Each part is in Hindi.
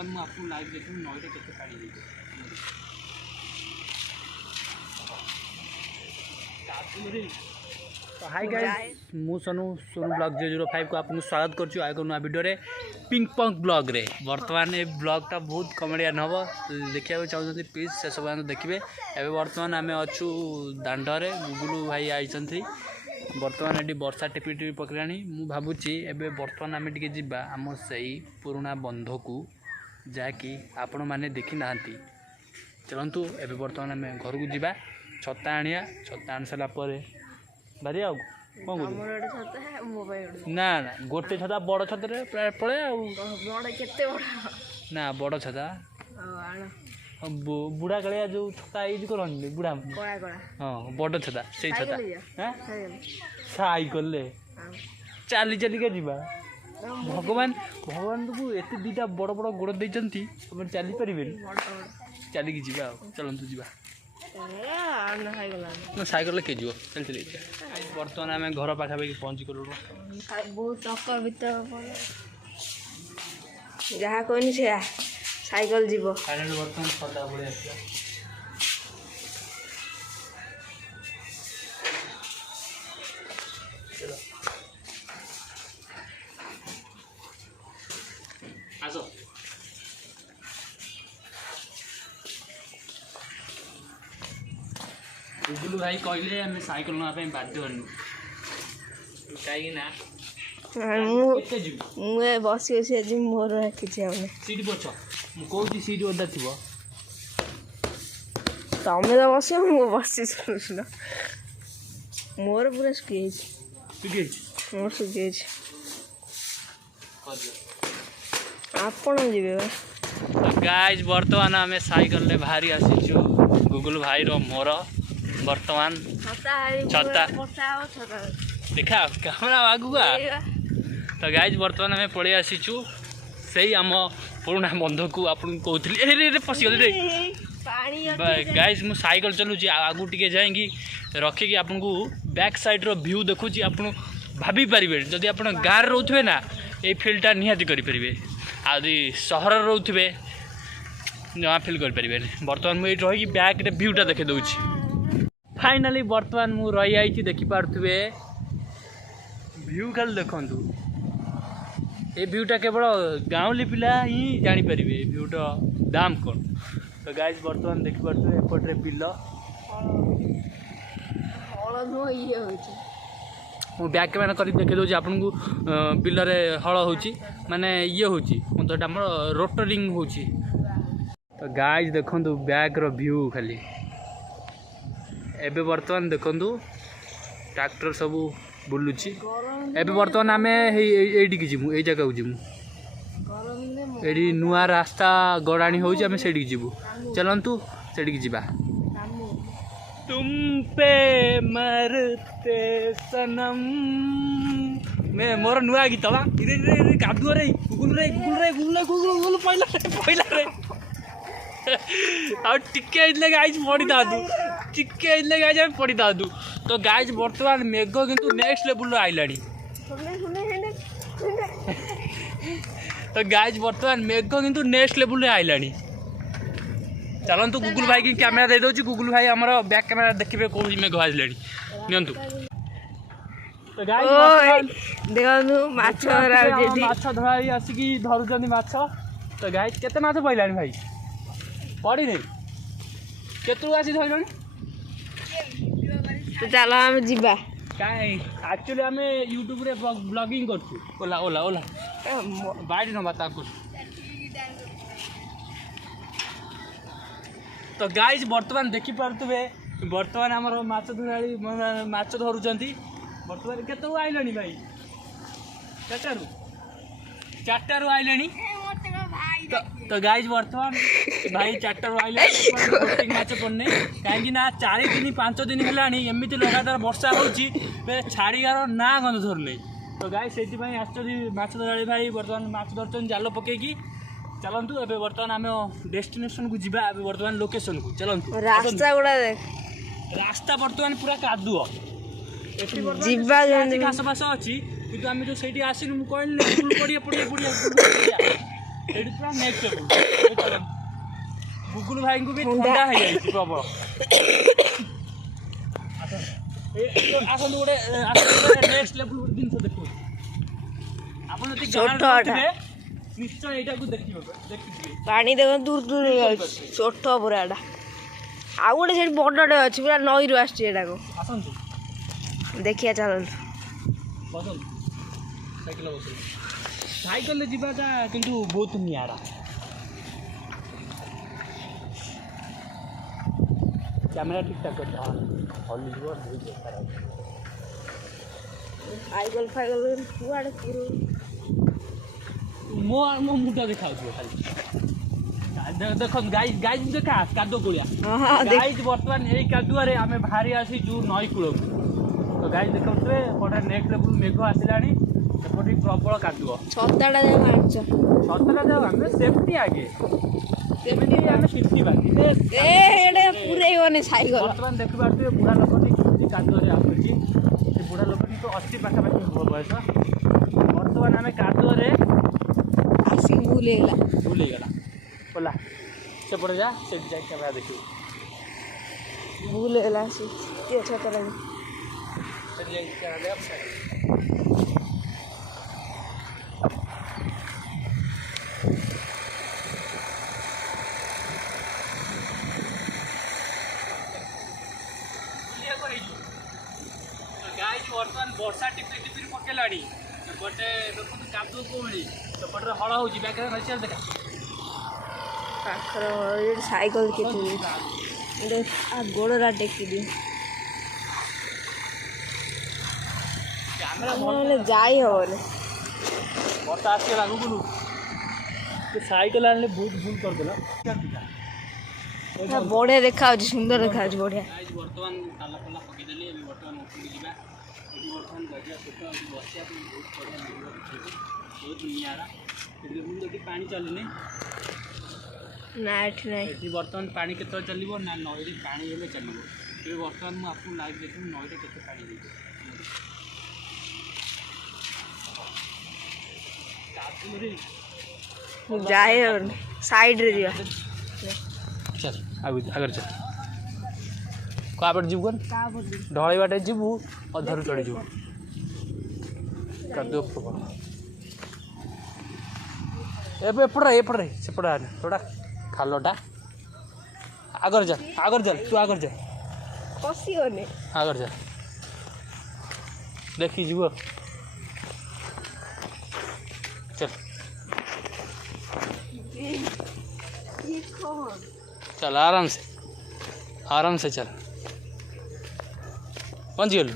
बर्तमान मुझे आपको लाइव देखिए नईटे के पानी तो हाय गाइस मु सोनू ब्लॉग 005 को आपको स्वागत करछु आय को नया वीडियो रे पिंक पंक ब्लॉग रे। वर्तमान ये ब्लॉग टा बहुत कॉमेडियन हम देखा चाहते प्लीज से सब देखिए। एवं वर्तमान आम अच्छु दांडरे गुगुलू भाई आई बर्तमान ये वर्षा टिपी टिपी पकड़ाणी मु भावुची एबे बर्तमान आम टे जा आम से पुराना बंध को जहाँकि आपण मैंने देखी ना चलतु एबे बर्तमान आम घर को जा छता आनिया छता आनी सारा बारी आउ कौन ना ना गोटे छता बड़ छतरे प्राय पड़े ना बड़ छता बुढ़ा कालिया जो छता यूज करनी बुढ़ा हाँ बड़ छता से छता साइकल चली चलिका जीवा भगवान भगवान को एत दीटा बड़ बड़ गोड़ देती चली पारे चलिकी जीवा चलतु जीवा साइकेल किए जीव चल चल बर्तमान आम घर पाखापाखि पहुँची गलु बहुत टक्कर भर जहाँ कहनी से साइकेल जीव फाइनाल बर्तमान सदा बड़े आसो गुगुलू भाई कहले आम साइकेल नापी बाध्य हनु कहीं मुझे बस बस आज मोर किसी सीट बच मुझे सीट ओदा थी तमें तो बस बस मोर पूरा सुखी मोर सुखी आपण जी गाइज बर्तमान आम साइकेल बाहरी आसीचु गुगुलू भाई रो मोर बर्तमान छता देखा कैमरा आगू तो गाइज बर्तमान आम पलि आसीचु से आम पुराना बंध को आपन कहते पशिगली गाइज मु साइकेल चलुची आगू टे जाएंगी रखिकी आपन को बैक साइड रो व्यू देखुची आपन भाभी पारे जदि आप गाँव रोथे ना ये फिल्डटा निहाती करेंगे आदि सहर रोथे जमा फिल करें बर्तमान मुझे रही बैक रे व्यूटा देखे दूसरी फाइनाली बर्तमान मु रही आई देखिपे व्यू खाली देखु ये व्यूटा केवल गाँवली पिला ही जापर व्यूटा दाम कौन तो गाइज बर्तमान देखिपे एपटे बिल मु बैक कैमेरा कर देखे दूसरी आपन को बिल हल हो माने ये हूँ मतलब आम रोटरिंग हो तो गाइज देखु बैक रो व्यू खाली एबे बर्तमान देखु ट्रैक्टर सब बुलुची एबे बर्तमान आम ये जीवु ये जगह को जीवु ये नुआ रास्ता गड़ाणी हो जीवु चलतु से जा तुम पे मरते सनम मैं मोर नुआ गीत गाधुआ रे गुगुल रे गुगुल रे गुगुल गुगुल पहला रे गाइज पड़ी था गाइज पड़ी था तो गाइज बर्तमान मेघ किंतु नेक्स्ट लेवल आइला तो गाइज बर्तमान मेघ किंतु नेक्स्ट लेवल आइला चलतु गुगुल भाई की कैमेरा दे दौर गुगुल भाई आम बैक कैमेरा देखिए कौन मेघ आइले नियंतु तो माछ धरा आसिकी धरुचंदी माछ तो गाइज केते माछ पइला भाई पड़ी नहीं केतु आसी धरल तो चलो आम जीवा कहीं एक्चुअली आम यूट्यूब रे ब्लॉगिंग करछु ओला ओला ओला बाइट न बता कुछ तो गाइज बर्तमान देखि पारतुबे बर्तमान हमर माछ धराली माछ धरुचंती बर्तमान केतु आइलनी भाई चारटारू आइलनी तो गाइज बर्तमान भाई चारटारू आइले माछ पड़ने कहीं 4 दिन 5 दिन है एमती लगातार वर्षा हो छाड़ार ना गंध धरने तो गाइज से माछ धरा भाई बर्तमान माछ धरते जाल पकईकी चलतु ए बर्तमान आम डेस्टिनेशन को जीवा बर्तमान लोकेशन को चलतु रास्ता गुड़ा रास्ता बर्तमान पूरा कादुआ घास फास अच्छी कि आम जो से आसलु कहली पड़िया पड़िया पड़िया ଏଠି ପୁରା ନେକ୍ସଟ ଲେବୁଲ। ଗୁଗୁଲ ଭାଇଙ୍କୁ ବି ଥଣ୍ଡା ହେଇଯାଇଛି ପ୍ରବଳ। ଆସନ୍ତୁ ଗୋଟେ ନେକ୍ସଟ ଲେବୁଲ ଗୋଟେ ଜିନିଷ ଦେଖୁ। ଆପଣ ଯଦି ଗାଁରେ ନିଶ୍ଚୟ ଏଇଟାକୁ ଦେଖିବେ ଦେଖିଥିବେ। ପାଣି ଦେଖ ଦୂର ଦୂର ଯାଉଛି ଛୋଟ ପୁରା ଏଟା। ଆଉ ଗୋଟେ ସେଠି ବଡ଼ଟେ ଅଛି ପୁରା ନଈରୁ ଆସିଛି ଏଟାକୁ। ଆସନ୍ତୁ ଦେଖିଆ ଚାଲନ୍ତୁ। ବସନ୍ତୁ ସାଇକେଲ ବସନ୍ତୁ। ସାଇକେଲରେ ଯିବାଟା କିନ୍ତୁ ବହୁତ ନିଆରା। କ୍ୟାମେରା ଠିକ୍ ଠାକ୍ କରିଥା ହଲିଯିବ ସାଇକେଲ ଫାଇକେଲ କୁଆଡ଼େ ପୁର ମୋ ମୁଣ୍ଡ ଦେଖାଉଥିବ ଖାଲି। ଦେଖନ୍ତୁ ଗାଈ ଦେଖା କାଦୁଅ କୁଳିଆ ଗାଈ ବର୍ତ୍ତମାନ ଏଇ କାଦୁଅରେ ଆମେ ବାହାରି ଆସିଛୁ ନଈ କୂଳକୁ। ତ ଗାଈ ଦେଖାଉଥିବେ ଏପଟେ ନେକ୍ସଟ ଲେବୁଲ ମେଘ ଆସିଲାଣି। ଏପଟେ ପ୍ରବଳ କାଦୁଅ। ଛତାଟା ଯାକ ଆଣିଛ। ଛତାଟା ଯାକ ଆମେ ସେଫ୍ଟି ଆଗେ ସେମିତି ଆମେ ସେଫ୍ଟି ବାକି ପୁରେଇବନି ସାଇକେଲ। ବର୍ତ୍ତମାନ ଦେଖିପାରୁଥିବେ ବୁଢ଼ା ଲୋକଟି କେମିତି କାଦୁଅରେ ଆସୁଛି। ସେ ବୁଢ଼ା ଲୋକଟି ତ 80 ପାଖାପାଖି ହେବ ବୟସ। ବର୍ତ୍ତମାନ ଆମେ କାଦୁଅରେ ଆସିକି ଭୁଲ ହେଇଗଲା ବୋଲା ସେପଟେ ଯା ସେଠି ଯାଇ କ୍ୟାମେରା ଦେଖିବୁ। ଭୁଲ ହେଇଗଲା ଛତାଟା ସେଠି ଯାଇ କ୍ୟାମେରା ଗାଈ ବର୍ତ୍ତମାନ ବର୍ଷା ଟିପିରି ଟିପିରି ପକେଇଲାଣି। ସେପଟେ ଦେଖନ୍ତୁ କାଦୁଅ କୋଉଭଳି। ସେପଟରେ ହଳ ହେଉଛି ବ୍ୟାଗରେ ଘଷି ଦେଖା ପାଖର ଏଠି ସାଇକେଲ କେତେ ଗୋଡ଼ଟା ଟେକିଦିଏ। ନହେଲେ ଯାଇ ହବନି। ବର୍ଷା ଆସିଗଲା ଗୁଗୁଲୁ ସାଇକେଲ ଆଣିଲେ ବହୁତ ଭୁଲ କରିଦେଲା। ବଢ଼ିଆ ଦେଖାଯାଉଛି ସୁନ୍ଦର ଦେଖାଯାଉଛି ବଢ଼ିଆ। ବର୍ତ୍ତମାନ ତାଲା ଫାଲା ପକେଇଦେଲି। ଏବେ ବର୍ତ୍ତମାନ ଉପରକୁ ଯିବା। ଏଠି ବର୍ତ୍ତମାନ ଗଜିଆ ଛୋଟ ବସିବା ପାଇଁ ବହୁତ ବଢ଼ିଆ ମିଳିବ ବହୁତ ନିଆରା। ଏଠି ପାଣି ଚାଲୁନି ନା ଏଠି ନାହିଁ। ଏଠି ବର୍ତ୍ତମାନ ପାଣି କେତେବେଳେ ଚାଲିବ ନା ନଈରେ ପାଣି ହେଲେ ଚାଲିବ। ଏବେ ବର୍ତ୍ତମାନ ମୁଁ ଆପଣଙ୍କୁ ଲାଇଭ୍ ଦେଖିବି ନଈରେ କେତେ ପାଣି ହେଇଛି। ଯାଇ ହବନି ସାଇଡ଼ରେ ଯିବା। ଚାଲ ଆଗରେ ଚାଲ କାହା ପଟେ ଯିବୁ ଢଳେଇ ବାଟେ ଯିବୁ ଅଧାରୁ ଚଢ଼ିଯିବୁ। କାଦୁଅ ପ୍ରବଳ। ଏବେ ଏପଟେ ସେପଟେ ଆନେ ଯୋଉଟା ଖାଲଟା ଆଗରେ ଚାଲ ତୁ ଆଗରେ ଯା ଖସିବନି ଆଗରେ ଯା ଦେଖି ଯିବୁ। चल चल आराम से चल पहुँच गलु।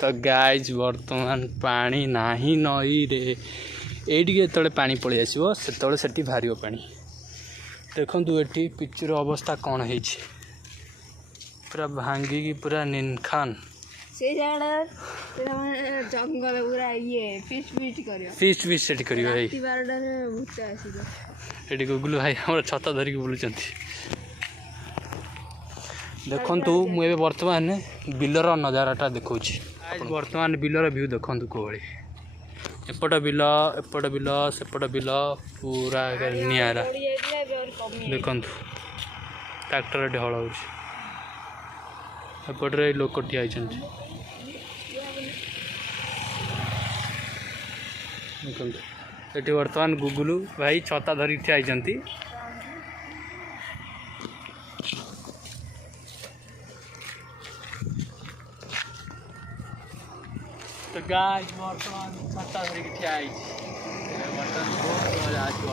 तो गाइज वर्तमान पानी नाही नई रे एटी जो पानी पलि आसो से बाहर पानी देखु ये पिचर अवस्था कौन है पूरा भांगी पूरा निनखान से जंगल पूरा ये फिस्ट सेठी करियो भाई एटी गुगुलू भाई हमर छता धरिक बुलुचंती। देखंतु मु एबे वर्तमान बिलर नजाराटा देखौछि। वर्तमान बिलर व्यू देखंतु कोळी एपट बिल सेपट बिल पूरा नियारा देखंतु ट्रैक्टर एटी हळ होछि। एपटे लोक ठिया होइछन्ति देखंतु एटी वर्तमान गुगुलू भाई छता धरि ठिया होइछन्ति। तो गाइस वर्तमान छता धरिक ठिया वर्तमान बहुत मजा आसो।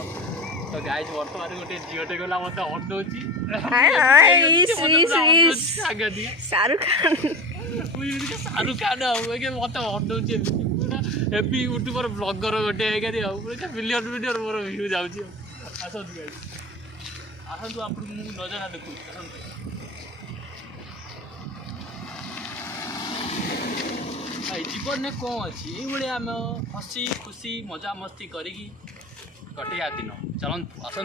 तो गाइस वर्तमान गोटे झीटे गला मत हटौची शाहरुख खान मत हटौची हेवी यूट्यूबर ब्लॉगर गोटे मिलियन मोर व्यू जाऊँगी। आसतु गाइस आसतु आप नजारा देखु जीवन में कौन अच्छी ये आम हसी खुशी मजा मस्ती करी कटेया दिन चलतु आसतु।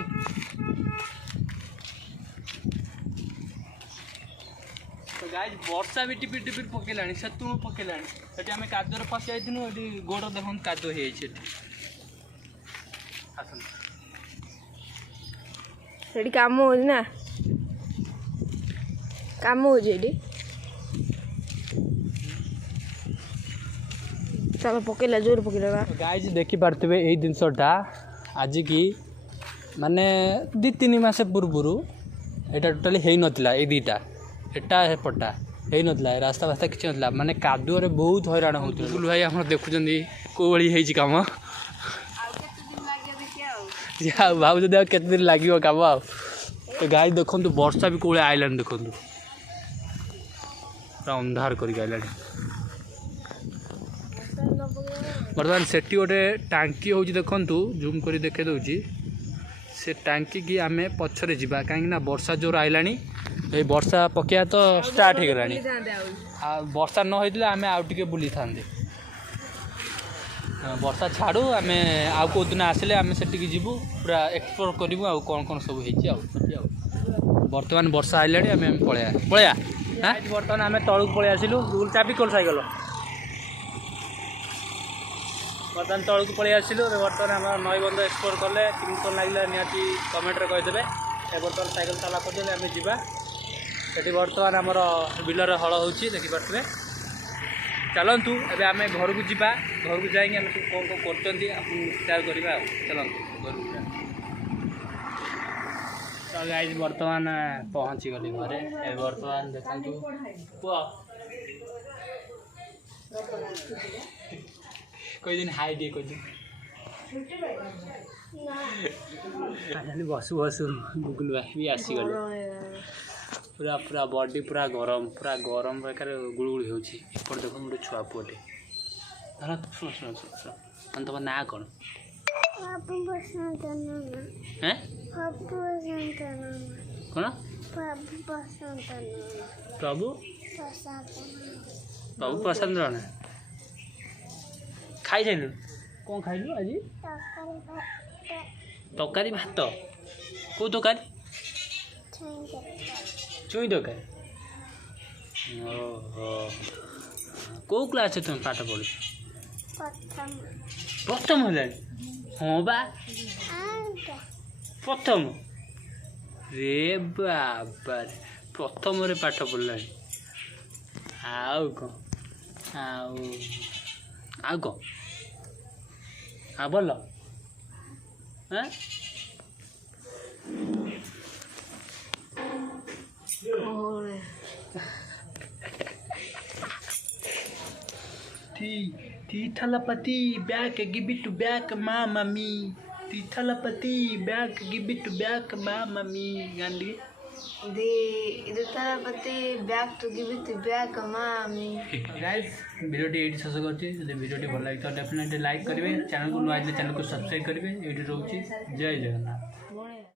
तो गाइज वर्षा भी टिपिर टिपिर पकेलानी से पकेलानी सेठी आम कादुरे फसी जाइनु ये गोड़ देखो कादुଅ ହେଇଯାଇଛି ସେଠି କାମ ହଉଛି ନା କାମ ହଉଛି ଏଠି ଚାଲ ପକେଇଲା ଜୋର ପକେଇଲା गाइज देखी पार्थिबे एई जिनसटा आज की माने 2-3 मास पूर्व एटा टोटाली हेई नथिला ए दीटा एटा हेपटा हेई नथिला रास्ता वास्ता किछ नथिला माने कादुरे बहुत हैरान होउथि बुल भाई हम देखुचंदी कोवळी हेइछि काम या भाव जदि केते दिन लागियो काम आ तो गाय देखंतु वर्षा भी कोळे आइलैंड देखंतु पूरा अंधार करि आइलैंड बर्तमान सेठी गोटे टांकी होउछि देखंतु जूम करि देखे दउछि से टांकी की आमे पछरे जिबा काहे ना वर्षा जोर आइलानी ए वर्षा पकिया तो स्टार्ट हे गलानी आ वर्षा न होइतले आमे आउ टिके बुली थांदे वर्षा छाड़ू आमे आउ को दिन आसिले आमे सेठी की जिबु पूरा एक्सप्लोर करिवु आ कोन कोन सब हेछि आ सेठी आ वर्तमान वर्षा आइलानी आमे पळया हां वर्तमान आमे तळु पळय आसिलु गुगल चाबी कोल साइकल बर्तमान तौक पलि आसलु बर्तमान आम नईबंध एक्सप्लोर कले कौन लगे निहाती कमेंट कहीदेवे बर्तमान साइकेल चला कर आम जा से बर्तमान आमर बिलर हल हो देखिपे चलतु एवं आम घर को जा घर को जाकि आम सब कौन कौन कर सेयार करवा चलतु घर को तो गाइज बर्तमान पहुँची गली घरे बर्तमान देखु पुआ कोई दिन हाई दिए कोई दिन बसु बसु गुगल भाई भी आसीगले पूरा पूरा बॉडी पूरा गरम बेकार गुड़गुड़ी होती देखो गोटे छुआ पुटे शुण शुण शुण शुण तुम ना कौन कौन प्रभु प्रभु प्रशांत राणा खाई साइलु कौन खाइलु आज तकारी भात कौ तकारी चुई तकारी ओहो कौ क्लास तुम पाठ पढ़ु प्रथम है हाँ बा प्रथम रे बाबा प्रथम रे पाठ पढ़ला आउ कौन आउ कौन हाँ बोल हाँ Tithalapati back give it to back mama me Tithalapati back give it to back mama me Gandhi the Thalapati back to give it to back mommy guys video एडी शेष करछि जदि वीडियो भल लागे तो डेफिनेटली लाइक करिवे चैनल को नुआ चैनल को सब्सक्राइब करिवे एडी रहउछि जय जगन्नाथ।